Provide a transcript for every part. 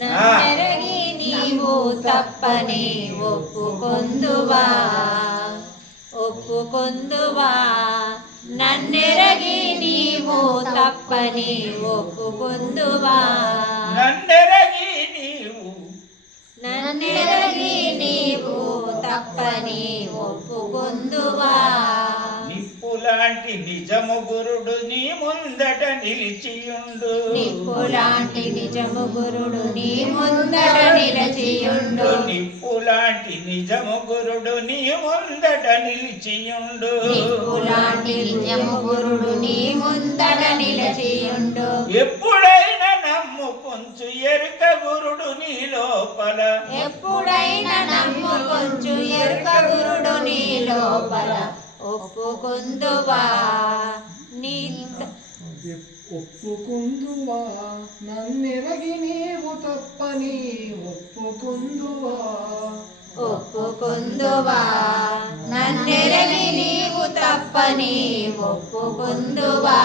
నన్నెరగి నీవు తప్పని ఒప్పుకొందువా ఒప్పుకొందువా నన్నెరగి నీవు తప్పని ఒప్పుకొందువా నన్నెరగి నీవు తప్పని ఒప్పుకొందువా నిప్పులాంటి నిజము గురుడు నీ ముందట నిలిచియుండు నిప్పులాంటి నిజము గురుడు నీ ముందట నిలిచియుండు నిప్పులాంటి నిజము గురుడు నీ ముందట నిలిచియుండు నిప్పులాంటి నిజము గురుడు నీ ముందట నిలిచియుండు ఎప్పుడైనా నమ్ము కొంచెం ఎరుక గురుడు నీ లోపల ఎప్పుడైనా నమ్ము కొంచెం ఎరుక గురుడు నీ లోపల ఒప్పుకొందువా ఒప్పుకొందువా నన్నెరగి నీవు తప్పని ఒప్పుకొందువా ఒప్పుకొందువా నన్నెరగి నీవు తప్పని ఒప్పుకొందువా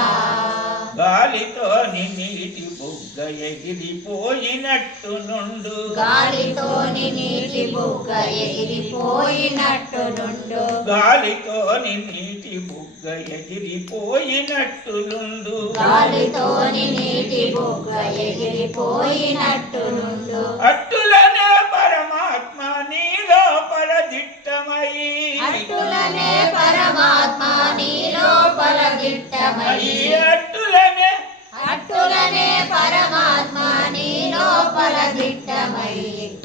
గాలితో నీటి బుగ్గ ఎగిరిపోయినట్టు నుండు గాలితోని నీటి బుగ్గ ఎగిరిపోయినట్టు నుండు గాలితోని నీటి బుగ్గ ఎగిరిపోయినట్టు నుండు గాలితోని నీటి బుగ్గ ఎగిరిపోయినట్టు నుండు అట్టులనే పరమాత్మ నీ లోపల దిట్టమై అట్టులనే పరమాత్మ నీ లోపల దిట్టమై అట్టులనే పరమాత్మ నీ లోపల దిట్టమై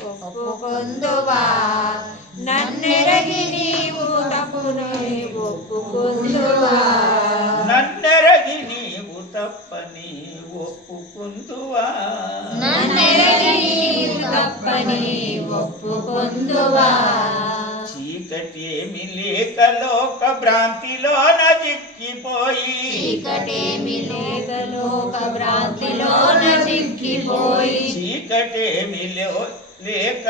ఒప్పుకొందువా నన్నెరగి నీవు తప్పుని ఒప్పుకొందువా నన్నెరగి నీవు తప్పని ఒప్పుకొందువా నన్నెరగి నీవు తప్పని ఒప్పుకొందువా చీకటేమి లేక లోక భ్రాంతిలోన చిక్కిపోయి చీకటేమి లేక లోక భ్రాంతిలోన చిక్కిపోయి చీకటేమి లేక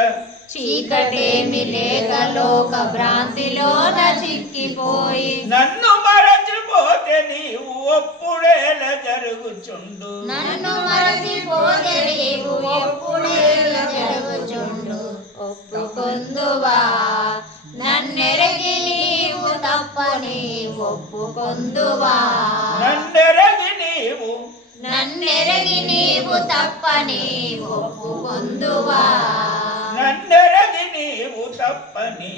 చీకటేమి లేక లోక భ్రాంతిలోన చిక్కిపోయి నన్ను మరచిపోతే నీవు ఒప్పుడేల జరుగుచుండు నన్ను మరచిపోతే నీవు ఒప్పుడేల జరుగుచుండు ఒప్పుకొందువా నన్నెరగి నీవు తప్పని ఒప్పుకొందువా నన్నెరగి నీవు తప్పని ఒప్పుకొందువా నన్నెరగి నీవు తప్పని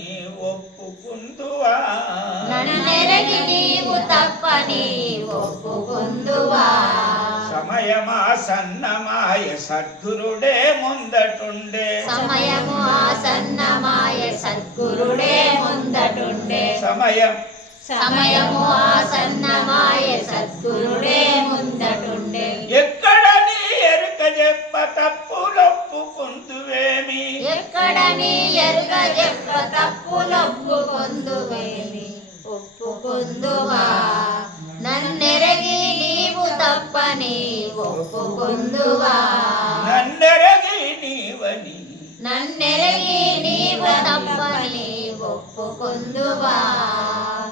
ఒప్పుకొందువా నన్నెరగి నీవు తప్పని ఒప్పుకొందువా సమయమా సన్నమాయ సద్గురుడే ముందటుండే సమయము ఆసన్నమాయ సద్గురుడే ముందటుండే సమయము ఆసన్నమాయ సద్గురుడే ముందటుండే ఎక్కడ నీ ఎరుక చెప్ప తప్పులొప్పుకుందువేమి ఎక్కడ నీ ఎరుక చెప్ప తప్పులొప్పుకొందువేమి ఒప్పుకొందువా నన్నెరగి నీవు తప్పని ఒప్పుకొందువా నన్నెరగి నీవు తప్పని ఒప్పుకొందువా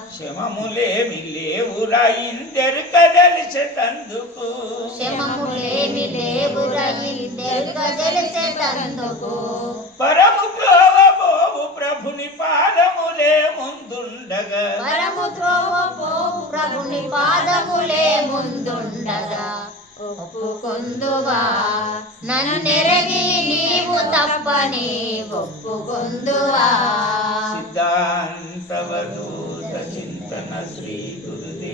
క్షమములేమి లేవురా ఇందెరుక తెలిసేటందుకు క్షమములేమి లేవురా ఇందెరుక తెలిసేటందుకు పరము త్రోవబోవు ప్రభుని పాదములే ముందుండగా పరము త్రోవబోవు ప్రభుని పాదములే ముందుండగా ఒప్పుకొందువా నన్నెరగి నీవు తప్పని ఒప్పుకొందువా సిద్ధాంతవధూత చింతన శ్రీ గురుదేవ